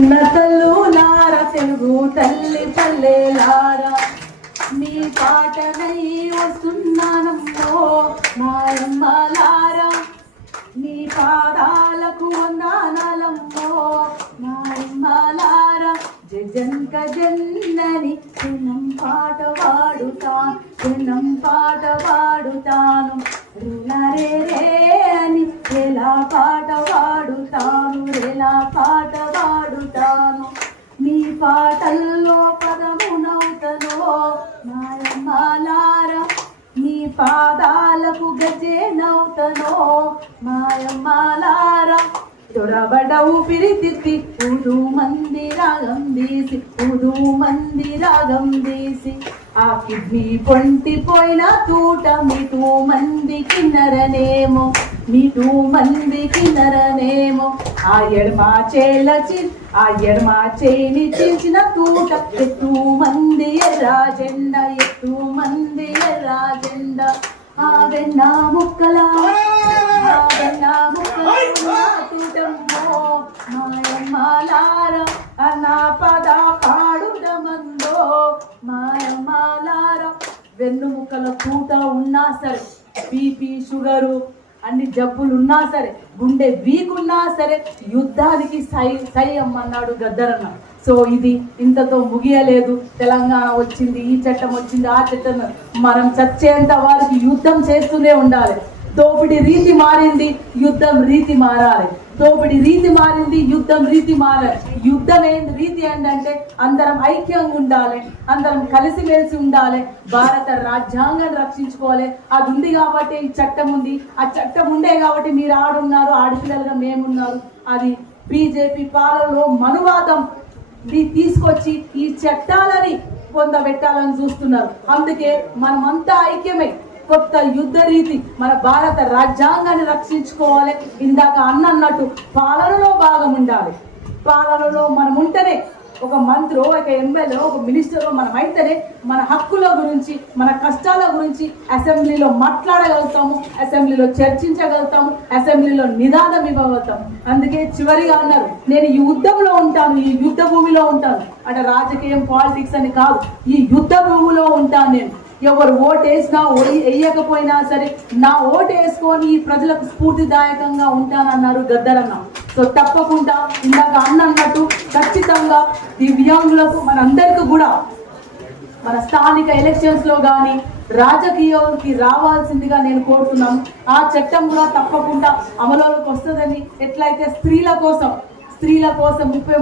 నతలులార తెలుగు తల్లి పల్లెలార మీ పాటనై వస్తున్నానమ్మో మాయమ్మలార మీ పాదాలకు వందనాలమ్మో మాయమ్మలార జజంక జన్నని జనం పాట పాడుతాను రులరే రే అని ఎలా పాట పాడుతాను మీ పాటల్లో పదమునవుతనో మాయమ్మలార మీ పాదాలకు గజేనవుతనో మాయమ్మలార చొరబడ ఊపిరి తిత్తి ఉదు మంది రాగం తీసి ఆ కిడ్నీ పొంటిపోయిన తూట మీటూ మంది కిన్నరనేమో ఆ ఎడమా చేని చీల్చిన తూట ఎత్తు మంది ఎర్రా జెండా ఆ వెన్న ముక్కల తూటమ్మో మాయమ్మలార నా పద పాడుదమందో మాయమ్మలార వెన్ను ముక్కల తూట ఉన్నా సరే బీపీ షుగరు అన్ని జబ్బులు ఉన్నా సరే గుండె వీక్ ఉన్నా సరే యుద్ధానికి సై అమ్మన్నాడు గద్దరన్న. సో ఇది ఇంతతో ముగియలేదు. తెలంగాణ వచ్చింది, ఈ చట్టం వచ్చింది, ఆ చట్టం, మనం చచ్చేంత వారికి యుద్ధం చేస్తూనే ఉండాలి. దోపిడి రీతి మారింది, యుద్ధం రీతి మారాలి. దోపిడి రీతి మారింది, యుద్ధం రీతి మారాలి. యుద్ధం ఏంటి రీతి ఏంటంటే అందరం ఐక్యంగా ఉండాలి, అందరం కలిసిమెలిసి ఉండాలి, భారత రాజ్యాంగాన్ని రక్షించుకోవాలి. అది ఉంది కాబట్టి ఈ చట్టం ఉంది. ఆ చట్టం ఉండే కాబట్టి మీరు ఆడున్నారు, ఆడపిల్లలుగా మేమున్నారు. అది బీజేపీ పాలనలో మనువాదం తీసుకొచ్చి ఈ చట్టాలని పొందబెట్టాలని చూస్తున్నారు. అందుకే మనమంతా ఐక్యమై కొత్త యుద్ధ రీతి మన భారత రాజ్యాంగాన్ని రక్షించుకోవాలి. ఇందాక అన్నట్టు పాలనలో భాగం ఉండాలి. పాలనలో మనం ఉంటేనే ఒక మంత్రి, ఒక ఎమ్మెల్యే, ఒక మినిస్టర్ మనం అయితేనే మన హక్కుల గురించి, మన కష్టాల గురించి అసెంబ్లీలో మాట్లాడగలుగుతాము, అసెంబ్లీలో చర్చించగలుగుతాము, అసెంబ్లీలో నినాదం ఇవ్వగలుగుతాము. అందుకే చివరిగా అన్నారు, నేను ఈ యుద్ధంలో ఉంటాను, ఈ యుద్ధ భూమిలో ఉంటాను అంటే రాజకీయం పాలిటిక్స్ అని కాదు, ఈ యుద్ధ భూమిలో ఉంటాను నేను. ఎవరు ఓటు వేసినా వేయకపోయినా సరే నా ఓటు వేసుకొని ఈ ప్రజలకు స్ఫూర్తిదాయకంగా ఉంటానన్నారు గద్దరన్న. సో తప్పకుండా ఇందాక అన్నట్టు ఖచ్చితంగా దివ్యాంగులకు మనందరికీ కూడా మన స్థానిక ఎలక్షన్స్ లో కానీ రాజకీయానికి రావాల్సిందిగా నేను కోరుతున్నాను. ఆ చట్టం కూడా తప్పకుండా అమలులోకి వస్తుందని, ఎట్లయితే స్త్రీల కోసం 33